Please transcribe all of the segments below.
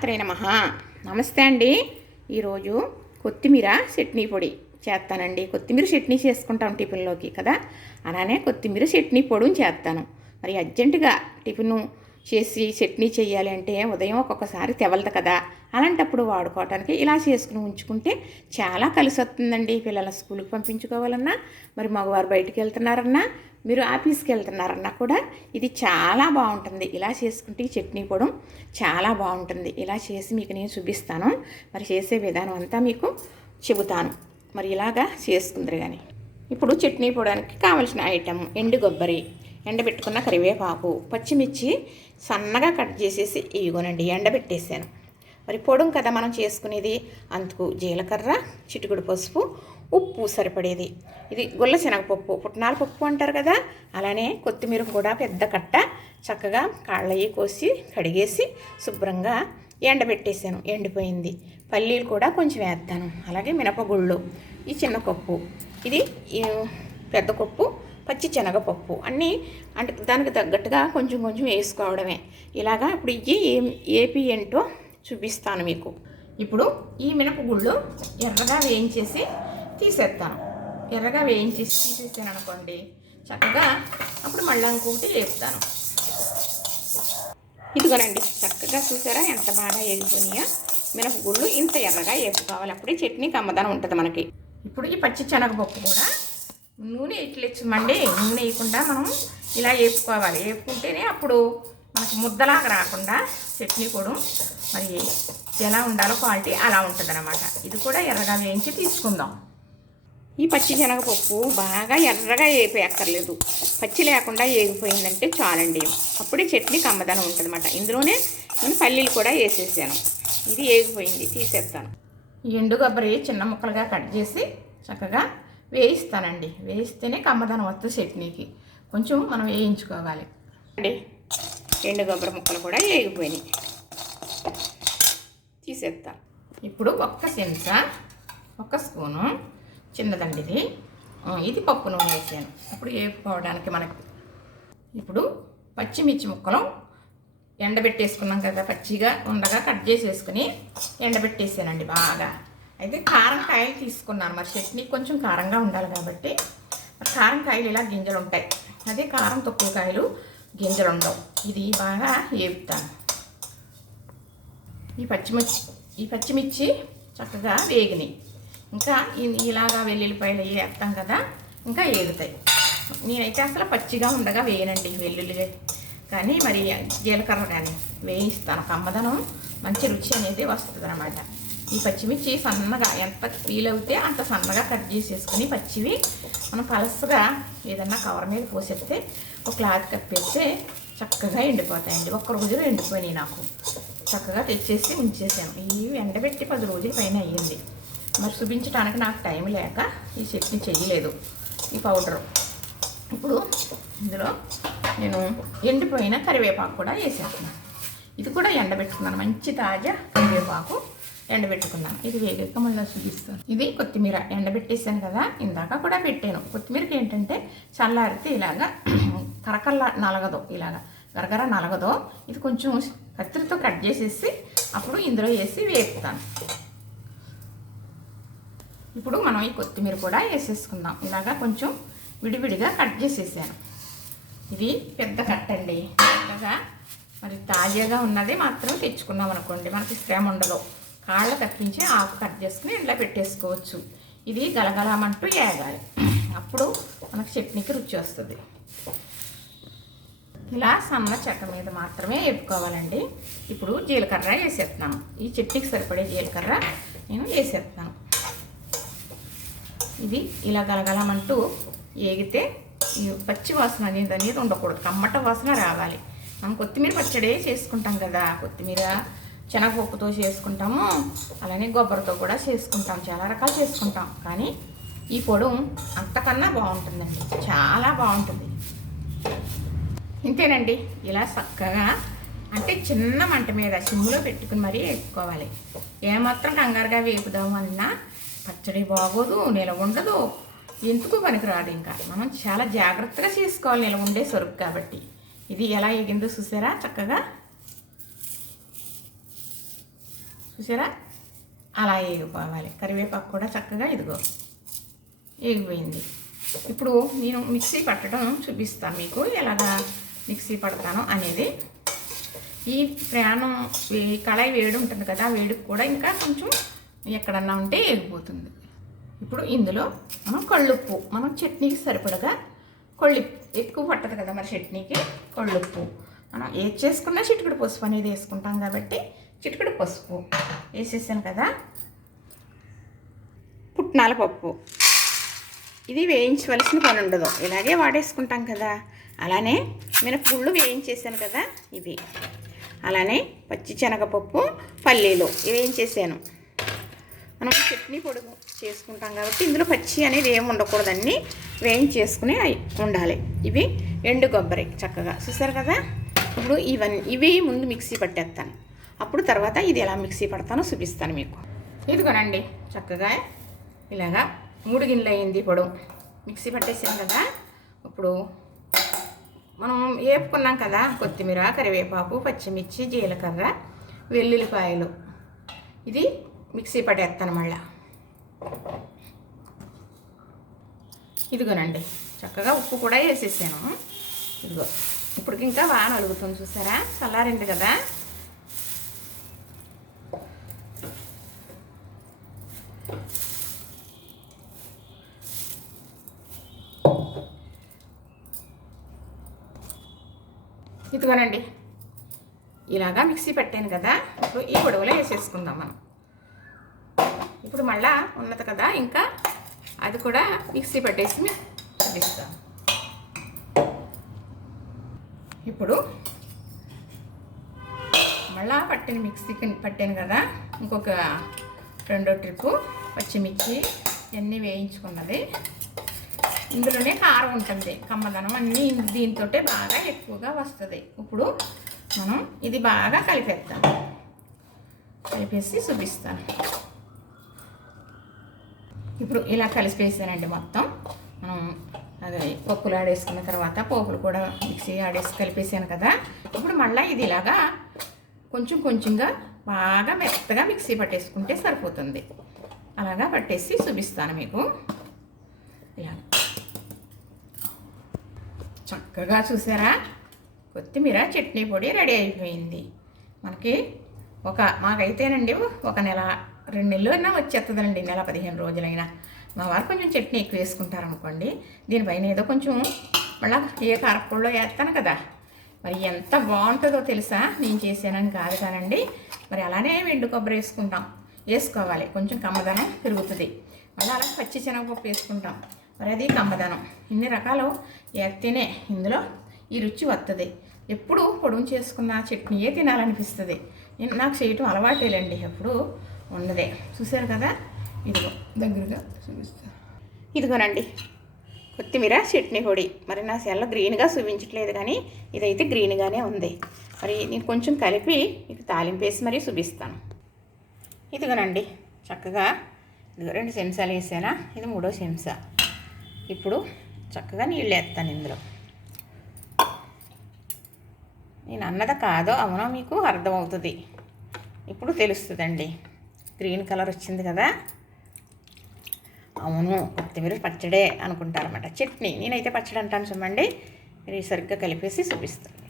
శ్రీమాత్రే నమ. నమస్తే అండి. ఈరోజు కొత్తిమీర చట్నీ పొడి చేస్తానండి. కొత్తిమీర చట్నీ చేసుకుంటాం టిఫిన్లోకి కదా? అలానే కొత్తిమీర చట్నీ పొడిని చేస్తాను. మరి అర్జెంటుగా టిఫిన్ చేసి చట్నీ చేయాలి అంటే ఉదయం ఒక్కొక్కసారి తెవలదు కదా? అలాంటప్పుడు వాడుకోవటానికి ఇలా చేసుకుని ఉంచుకుంటే చాలా కలిసి వస్తుందండి. పిల్లల స్కూల్కి పంపించుకోవాలన్నా మరి మగవారు బయటికి వెళ్తున్నారన్నా మీరు ఆఫీస్కి వెళ్తున్నారన్నా కూడా ఇది చాలా బాగుంటుంది. ఇలా చేసుకుంటే చట్నీ పొడం చాలా బాగుంటుంది. ఇలా చేసి మీకు నేను చూపిస్తాను. మరి చేసే విధానం అంతా మీకు చెబుతాను. మరి ఇలాగా చేసుకుందరు కానీ ఇప్పుడు చట్నీ పొడానికి కావలసిన ఐటెం ఎండు కొబ్బరి ఎండబెట్టుకున్న కరివేపాకు పచ్చిమిర్చి సన్నగా కట్ చేసేసి ఇవిగోనండి ఎండబెట్టేసాను. మరి పొడం కదా మనం చేసుకునేది అందుకు జీలకర్ర చిటికుడు పసుపు ఉప్పు సరిపడేది. ఇది గుల్ల శనగపప్పు పుట్నాల పప్పు అంటారు కదా అలానే కొత్తిమీర కూడా పెద్ద కట్ట చక్కగా కాళ్ళయ్యి కోసి కడిగేసి శుభ్రంగా ఎండబెట్టేసాను ఎండిపోయింది. పల్లీలు కూడా కొంచెం వేస్తాను అలాగే మినపగుళ్ళు ఈ చిన్న కప్పు. ఇది ఈ పెద్ద కప్పు పచ్చి శనగపప్పు. అన్నీ అంటే దానికి తగ్గట్టుగా కొంచెం కొంచెం వేసుకోవడమే. ఇలాగా ఇప్పుడు ఇవి ఏం ఏపీ ఏంటో చూపిస్తాను మీకు. ఇప్పుడు ఈ మినపగుళ్ళు ఎర్రగా వేయించేసి తీసేస్తాను. ఎర్రగా వేయించేసి తీసేసాను అనుకోండి చక్కగా అప్పుడు మళ్ళీ ఇంకొకటి వేస్తాను ఇదిగోనండి చక్కగా చూసారా ఎంత బాగా వేగిపోయినాయో మినపగుళ్ళు ఇంత ఎర్రగా వేసుకోవాలి అప్పుడే చట్నీ కమ్మదనం ఉంటుంది మనకి. ఇప్పుడు ఈ పచ్చి శనగపప్పు కూడా నూనె ఇట్లిచ్చమండి. నూనె వేయకుండా మనం ఇలా వేపుకోవాలి వేపుకుంటేనే అప్పుడు మనకు ముద్దలాగా రాకుండా చట్నీ కూడా మరి ఎలా ఉండాలో క్వాలిటీ అలా ఉంటుంది ఇది కూడా ఎర్రగా వేయించి తీసుకుందాం. ఈ పచ్చి శనగపప్పు బాగా ఎర్రగా వేపేయక్కర్లేదు పచ్చి లేకుండా ఏగిపోయిందంటే చాలండి. అప్పుడే చట్నీ కమ్మదనం ఉంటుందన్నమాట. ఇందులోనే నేను పల్లీలు కూడా వేసేసాను. ఇది ఏగిపోయింది తీసేస్తాను. ఎండు కొబ్బరి చిన్న ముక్కలుగా కట్ చేసి చక్కగా వేయిస్తానండి. వేయిస్తేనే కమ్మదనం వస్తుంది చట్నీకి. కొంచెం మనం వేయించుకోవాలి. అండి ఎండు కొబ్బరి ముక్కలు కూడా వేగిపోయినాయి. తీసేస్తాను ఇప్పుడు ఒక్క చెంచా ఒక స్పూను చిన్నదండి ఇది ఇది పప్పు నూనె వేసాను. ఇప్పుడు వేపుకోవడానికి మనకు ఇప్పుడు పచ్చిమిర్చి ముక్కలు ఎండబెట్టేసుకున్నాం కదా పచ్చిగా ఉండగా కట్ చేసేసుకుని ఎండబెట్టేసానండి బాగా. అయితే కారం కాయలు తీసుకున్నాను మరి చట్నీ కొంచెం కారంగా ఉండాలి కాబట్టి. కారం కాయలు ఇలా గింజలు ఉంటాయి అదే కారం తక్కువ కాయలు గింజలు ఉండవు ఇది బాగా వేపుతాను ఈ పచ్చిమిర్చి ఈ పచ్చిమిర్చి చక్కగా వేగినాయి. ఇంకా ఇలాగా వెల్లుల్లిపాయలు అవి వేస్తాం కదా ఇంకా వేగుతాయి నేనైతే అసలు పచ్చిగా ఉండగా వేయనండి వెల్లుల్లి. కానీ మరి జీలకర్ర కానీ వేయిస్తాను. కమ్మదనం మంచి రుచి అనేది వస్తుంది అనమాట ఈ పచ్చిమిర్చి సన్నగా ఎంత వీలవుతే అంత సన్నగా కట్ చేసేసుకుని పచ్చివి మనం పలసగా ఏదన్నా కవర్ మీద పోసేస్తే ఒక క్లాత్ కప్పేస్తే చక్కగా ఎండిపోతాయండి. ఒక్క రోజులో ఎండిపోయినాయి నాకు. చక్కగా తెచ్చేసి ఉంచేసాను. ఇవి ఎండబెట్టి పది రోజుల పైన అయ్యింది. మరి చూపించడానికి నాకు టైం లేక ఈ చట్నీ చేయలేదు. ఈ పౌడరు. ఇప్పుడు ఇందులో నేను ఎండిపోయిన కరివేపాకు కూడా వేసేస్తున్నాను ఇది కూడా ఎండబెట్టుకున్నాను. మంచి తాజా కరివేపాకు ఎండబెట్టుకున్నాను. ఇది వేగక్క మళ్ళీ చూపిస్తాను. ఇది కొత్తిమీర. ఎండబెట్టేసాను కదా ఇందాక కూడా పెట్టాను. కొత్తిమీరకి ఏంటంటే చల్లారితే ఇలాగా కరకల్లా నలగదు. ఇలాగా గరగర నలగదో. ఇది కొంచెం కత్తిరితో కట్ చేసేసి అప్పుడు ఇందులో వేసి వేపుతాను. ఇప్పుడు మనం ఈ కొత్తిమీర కూడా వేసేసుకుందాం. ఇలాగా కొంచెం విడివిడిగా కట్ చేసేసాను. ఇది పెద్ద కట్ అండి. పెద్దగా మరి తాజాగా ఉన్నది మాత్రం తెచ్చుకున్నాం అనుకోండి. మనకి శ్రమ ఉండదు కాళ్ళు తప్పించి ఆకు కట్ చేసుకుని ఇంట్లో పెట్టేసుకోవచ్చు. ఇది గలగలమంటూ ఏగాలి. అప్పుడు మనకు చట్నీకి రుచి వస్తుంది. ఇలా సన్న చెక్క మీద మాత్రమే వేపుకోవాలండి. ఇప్పుడు జీలకర్ర వేసేస్తున్నాను ఈ చట్నీకి సరిపడే జీలకర్ర నేను వేసేస్తున్నాను. ఇది ఇలా గలగలమంటూ ఏగితే ఈ పచ్చి వాసన అనేది అనేది ఉండకూడదు. కమ్మట వాసన రావాలి. మనం కొత్తిమీర పచ్చడి చేసుకుంటాం కదా. కొత్తిమీర శనగపప్పుతో చేసుకుంటాము. అలానే కొబ్బరితో కూడా చేసుకుంటాం. చాలా రకాలు చేసుకుంటాం. కానీ ఈ పొడు అంతకన్నా బాగుంటుందండి. చాలా బాగుంటుంది. ఇంతేనండి. ఇలా చక్కగా అంటే చిన్న మంట మీద సిమ్లో పెట్టుకుని మరీ వేసుకోవాలి ఏమాత్రం కంగారుగా వేపుదాం అన్నా పచ్చడి బాగోదు నిలవ ఉండదు. ఎందుకు పనికిరాదు ఇంకా? మనం చాలా జాగ్రత్తగా చేసుకోవాలి నిలవ ఉండే సరుకు కాబట్టి. ఇది ఎలా ఎగిందో చూసారా చక్కగా? చూసారా? అలా ఏగిపోవాలి కరివేపాకు కూడా చక్కగా ఇదిగో ఏగిపోయింది ఇప్పుడు నేను మిక్సీ పట్టడం చూపిస్తాను మీకు. ఎలాగా? మిక్సీ పడతాను అనేది. ఈ ప్రయాణం వే- కళాయి వేడి ఉంటుంది కదా ఆ వేడికి కూడా ఇంకా కొంచెం ఎక్కడన్నా ఉంటే ఎగిపోతుంది ఇప్పుడు ఇందులో మనం కళ్ళుప్పు మనం చట్నీకి సరిపడగా కొళ్ళి ఎక్కువ పట్టదు కదా మరి చట్నీకి కళ్ళుప్పు. మనం ఏది చేసుకున్నా చిటికెడు పసుపు అనేది వేసుకుంటాం కాబట్టి చిటికెడు పసుపు వేసేసాను కదా. పుట్నాల పప్పు. ఇది వేయించవలసిన పని ఉండదు. ఇలాగే వాడేసుకుంటాం కదా. అలానే మినపగుళ్ళు వేయించేసాను కదా ఇవి. అలానే పచ్చి శనగపప్పు పల్లీలు ఇవి వేయించేసాను మనం చట్నీ పొడుగు చేసుకుంటాం కాబట్టి ఇందులో పచ్చి అనేది ఏమి ఉండకూడదండి. వేయించేసుకుని ఉండాలి. ఇవి ఎండు కొబ్బరి చక్కగా. చూసారు కదా? ఇప్పుడు ఇవన్నీ ఇవి ముందు మిక్సీ పట్టేస్తాను. అప్పుడు తర్వాత ఇది ఎలా మిక్సీ పడతానో చూపిస్తాను మీకు. ఇదిగోనండి చక్కగా ఇలాగా మూడు గిన్నెలు అయింది ఇప్పుడు మిక్సీ పట్టేసాను కదా? ఇప్పుడు మనం వేపుకున్నాం కదా కొత్తిమీర కరివేపాకు పచ్చిమిర్చి జీలకర్ర వెల్లుల్లిపాయలు. ఇది మిక్సీ పట్టేస్తాను మళ్ళా. ఇదిగోనండి చక్కగా ఉప్పు కూడా వేసేసాను. ఇదిగో ఇప్పుడు ఇంకా బాగా నలుగుతుంది చూసారా? చల్లారింది కదా. ఇదిగోనండి. ఇలాగా మిక్సీ పెట్టాను కదా. ఇప్పుడు ఈ గొడవలో వేసేసుకుందాం మనం. ఇప్పుడు మళ్ళా ఉన్నది కదా ఇంకా అది కూడా మిక్సీ పట్టేసి మీకు చూపిస్తాం ఇప్పుడు మళ్ళా పట్టిన మిక్సీకి పట్టాను కదా ఇంకొక రెండో ట్రిప్పు పచ్చిమిర్చి ఇవన్నీ వేయించుకున్నది. ఇందులోనే కారం ఉంటుంది కమ్మదనం అన్నీ దీంతో బాగా ఎక్కువగా వస్తుంది. ఇప్పుడు మనం ఇది బాగా కలిపేద్దాం. కలిపేసి చూపిస్తాను. ఇప్పుడు ఇలా కలిపేసానండి మొత్తం. మనం అదే పప్పులు ఆడేసుకున్న తర్వాత పోపులు కూడా మిక్సీ ఆడేసి కలిపేసాను కదా. ఇప్పుడు మళ్ళీ ఇది ఇలాగా కొంచెం కొంచెంగా బాగా మెత్తగా మిక్సీ పట్టేసుకుంటే సరిపోతుంది. అలాగా పట్టేసి చూపిస్తాను మీకు. ఇలా చక్కగా చూసారా? కొత్తిమీర చట్నీ పొడి రెడీ అయిపోయింది. మనకి ఒక మాకైతేనండి ఒక నెల రెండు నెలలు అయినా వచ్చేస్తుందండి నెల పదిహేను రోజులైనా. మా వారు కొంచెం చట్నీ ఎక్కువ వేసుకుంటారు అనుకోండి దీనిపైన ఏదో కొంచెం మళ్ళీ ఏ కారపూడలో వేస్తాను కదా. మరి ఎంత బాగుంటుందో తెలుసా? నేను చేశానని కాదు కానండి. మరి అలానే ఎండు కొబ్బరి వేసుకుంటాం. వేసుకోవాలి. కొంచెం కమ్మదనం పెరుగుతుంది. మళ్ళీ అలా పచ్చి శనగపప్పు వేసుకుంటాం. మరి అది కమ్మదనం. ఇన్ని రకాలు వేస్తేనే ఇందులో ఈ రుచి వస్తుంది ఎప్పుడు పొడుము చేసుకున్న చట్నీయే తినాలనిపిస్తుంది. నేను- నాకు చేయటం అలవాటేలండి ఎప్పుడు ఉండదే. చూసారు కదా? ఇదిగో దగ్గరగా చూపిస్తా. ఇదిగోనండి కొత్తిమీర చట్నీ పొడి. మరి నా సెల్ల గ్రీన్గా చూపించట్లేదు కానీ ఇదైతే గ్రీన్గానే ఉంది. మరి నేను కొంచెం కలిపి మీకు తాలింపు వేసి మరీ చూపిస్తాను. ఇదిగోనండి చక్కగా ఇదిగో రెండు చెంచాలు వేసానా? ఇది మూడో చెంచా. ఇప్పుడు చక్కగా నీళ్ళు వేస్తాను ఇందులో. నేను అన్నది కాదో అవునో మీకు అర్థమవుతుంది. ఇప్పుడు తెలుస్తుందండి. గ్రీన్ కలర్ వచ్చింది కదా. అవును కొత్తిమీర పచ్చడే అనుకుంటారన్నమాట. చట్నీ నేనైతే పచ్చడి అంటాను చూడండి. మీరు సరిగ్గా కలిపేసి చూపిస్తాను.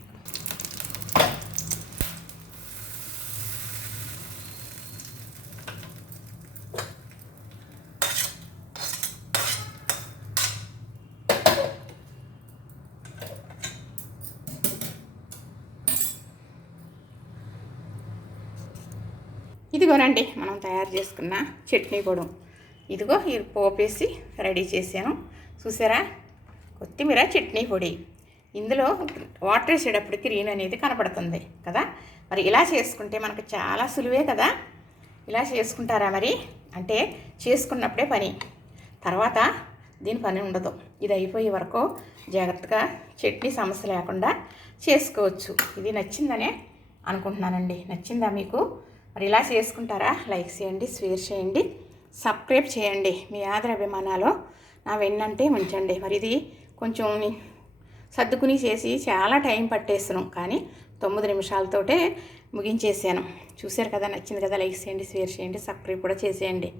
ఇదిగోనండి మనం తయారు చేసుకున్న చట్నీ పొడి. ఇదిగో ఈ పోపేసి రెడీ చేశాను. చూసారా? కొత్తిమీర చట్నీ పొడి. ఇందులో వాటర్ వేసేటప్పుడు గ్రీన్ అనేది కనపడుతుంది కదా? మరి ఇలా చేసుకుంటే మనకు చాలా సులువే కదా? ఇలా చేసుకుంటారా మరి? అంటే చేసుకున్నప్పుడే పని. తర్వాత దీని పని ఉండదు. ఇది అయిపోయే వరకు జాగ్రత్తగా చట్నీ సమస్య లేకుండా చేసుకోవచ్చు. ఇది నచ్చిందనే అనుకుంటున్నానండి. నచ్చిందా మీకు? మరి ఇలా చేసుకుంటారా? లైక్ చేయండి షేర్ చేయండి సబ్స్క్రైబ్ చేయండి మీ ఆదర అభిమానాలు. నా వెన్నంటే ఉంచండి మరి ఇది కొంచెం సర్దుకుని చేసి చాలా టైం పట్టేస్తున్నాం. కానీ తొమ్మిది నిమిషాలతోటే ముగించేసాను. చూశారు కదా? నచ్చింది కదా? లైక్ చేయండి షేర్ చేయండి సబ్స్క్రైబ్ కూడా చేసేయండి.